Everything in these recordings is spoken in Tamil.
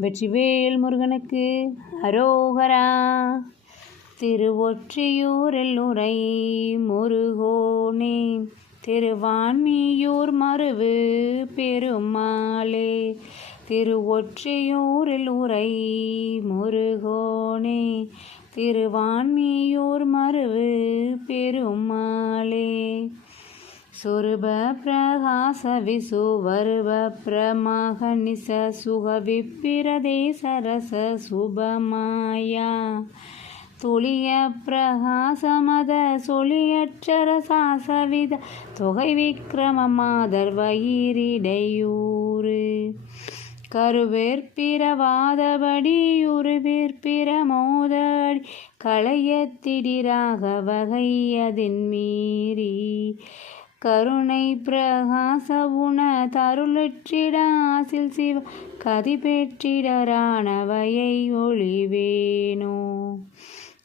வெற்றிவேல் முருகனுக்கு அரோகரா. திருவொற்றியூரில் உரை முருகோனே திருவான்மியூர் மருவு பெருமாளே திருவொற்றியூரில் உரை முருகோனே திருவான்மியூர் மருவு பெருமாளே. சுரூப பிரகாச விசுவருப பிரமாக நிச சுக சுபமாயா. துளிய பிரகாசமத சொலியற்றரசாசவித தொகை விக்கிரம மாதர் வயிரிடையூறு கருவேற்பிரவாதபடி உருவேற்பிரமோதடி களையத்திடிராக வகையதின் மீறி. கருணை பிரகாச உண தருளற்றிடாசில் சிவ கதி பெற்றிடரானவையை ஒளிவேனோ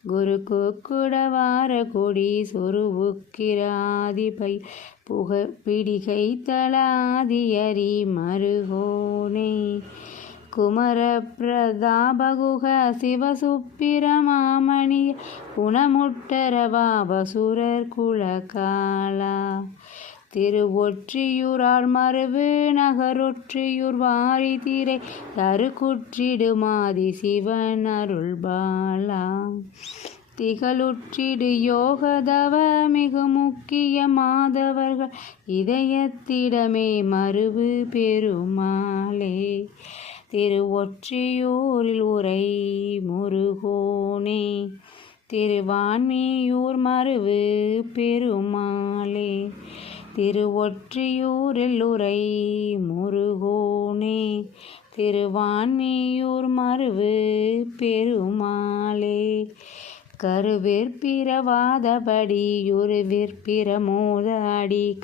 குரு குடவார கொடி சொருவுக்கிராதிபை புக பிடிகை தளாதியரி மருகோனே. குமர பிரதாபகுக சிவசுப்பிரமாமணிய குணமுட்டரவாபசுரர் குலகாலா. திருவொற்றியூரார் மருவு நகரொற்றியூர் வாரி திரை தருக்குற்றிடுமாதி சிவன் அருள்பாலா திகழுற்றிடு யோகதவ மிகு முக்கிய மாதவர்கள் இதயத்திடமே மருவு பெருமாளே. திருவொற்றியூரில் உரை முருகோனே திருவான்மியூர் மருவு பெருமாளே. திருவொற்றியூரில் உரை முருகோனே திருவான்மியூர் மருவு பெருமாளே. கருவிற்பிரவாதபடி மோதாடி அடி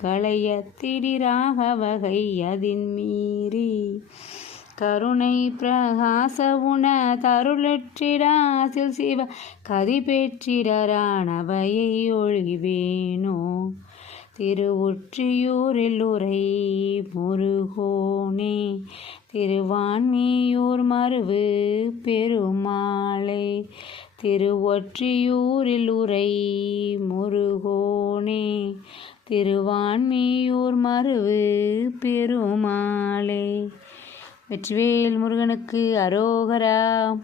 திடீராக வகை அதின் மீறி கருணை பிரகாச உண தருளற்றிடாசில் சிவ கதி பெற்றிடரானவையை ஒழிவேனோ. திருவொற்றியூரில் உரை முருகோனே திருவான்மியூர் மருவு பெருமாளே திருவொற்றியூரில் உரை முருகோனே திருவான்மியூர் மருவு பெருமாளே. வெற்றிவேல் முருகனுக்கு அரோகரா.